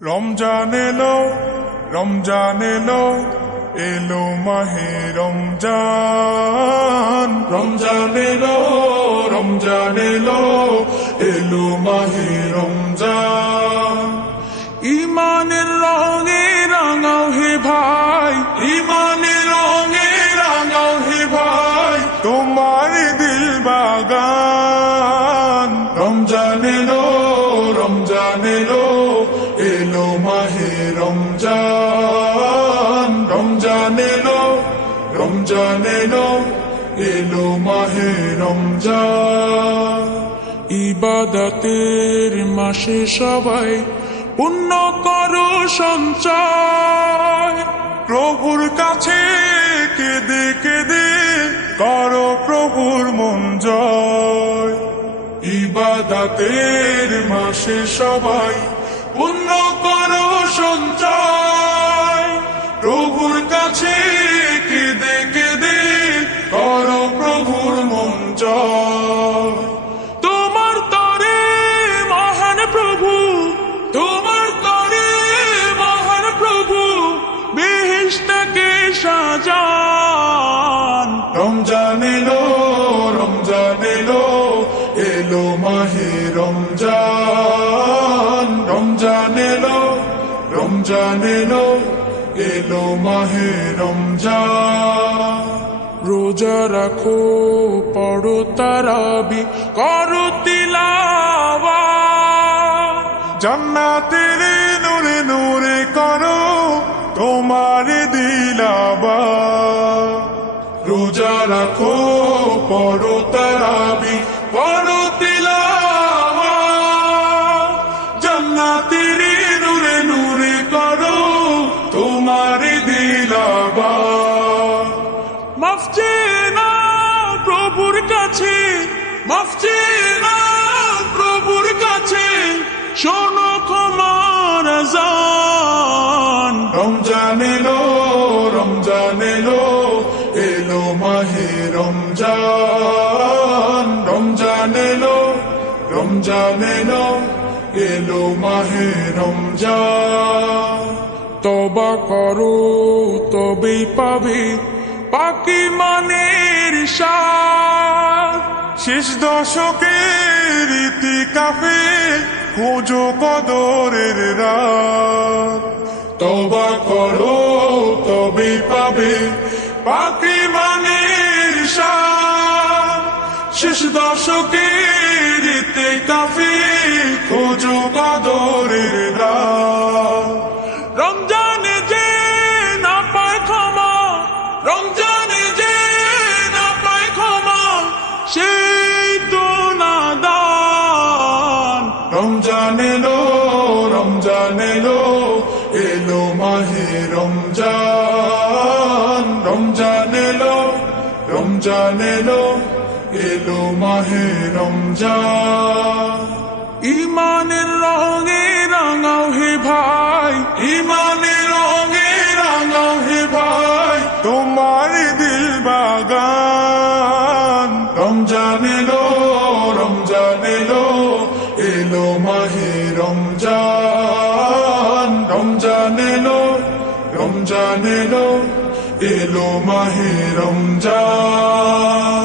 রমজান এলো, রমজান এলো, এলো মাহে রমজান। রমজান এলো, রমজান এলো, এলো মাহে রমজান। ইমানের রঙে রাঙাও হে ভাই, ইমানের রঙে রাঙাও হে ভাই, তোমার দিল বাগান। রমজান এলো, রমজান এলো, এলো মাহে রমজান। রমজান এলো, রমজান এলো, এলো মাহে রমজান। ইবাদতের মাসে সবাই পুণ্য করো সঞ্চয়, প্রভুর কাছে কেঁদে কেঁদে করো প্রভুর মন জয়। ইবাদতের মাসে সবাই পুণ্য করো সঞ্চয়, প্রভুর কাছে কেঁদে কেঁদে করো প্রভুর মন জয়। তোমার তরে মহান প্রভু, তোমার তরে মহান প্রভু বেহেশতকে সাজান। রমজান এলো, রমজান এলো, এলো মাহে রমজান। রমজান এলো, রমজান এলো, এলো মাহে রমজান। রোজা রাখো, পড়ো তারাবি, করো তিলাওয়াত, জান্নাতের নূরে নূরে করো তোমার দিলাবাত। রোজা রাখো, পড়ো তারাবি, পড়ো তিলাওয়াত, জান্নাতের নূরে নূরে করো তোমার দিলাবাত। মাফ চেয়ে নাও প্রভুর কাছে, মাফ চেয়ে নাও প্রভুর কাছে, শোনো ক্ষমার আযান। রমজান এলো, রমজান এলো, এলো মাহে রমজান। রমজান এলো, রমজান এলো, এলো মাহে রমজান। তওবা করো তবেই পাবে পাকি মানের স্বাদ, শেষ দশকের ইতিকাফে খোঁজো কদরের রাত। তওবা করো তবেই পাবে পাকি মানের স্বাদ, শেষ দশকের ইতিকাফে খোঁজো কদরের রাত। রমজানে যে না পায় ক্ষমা, রমজানে যে না পায় ক্ষমা, সেই তো নাদান। রমজান এলো, রমজান এলো, এলো মাহে রমজান। রমজান এলো, রমজান এলো, এলো মাহে রমজান। ইমানের রঙে রাঙাও হে ভাই, ইমানের রঙে রাঙাও হে ভাই, তোমার দিল বাগান। রমজান এলো, রমজান এলো, এলো মাহে রমজান। রমজান এলো, রমজান এলো, এলো মাহে রমজান।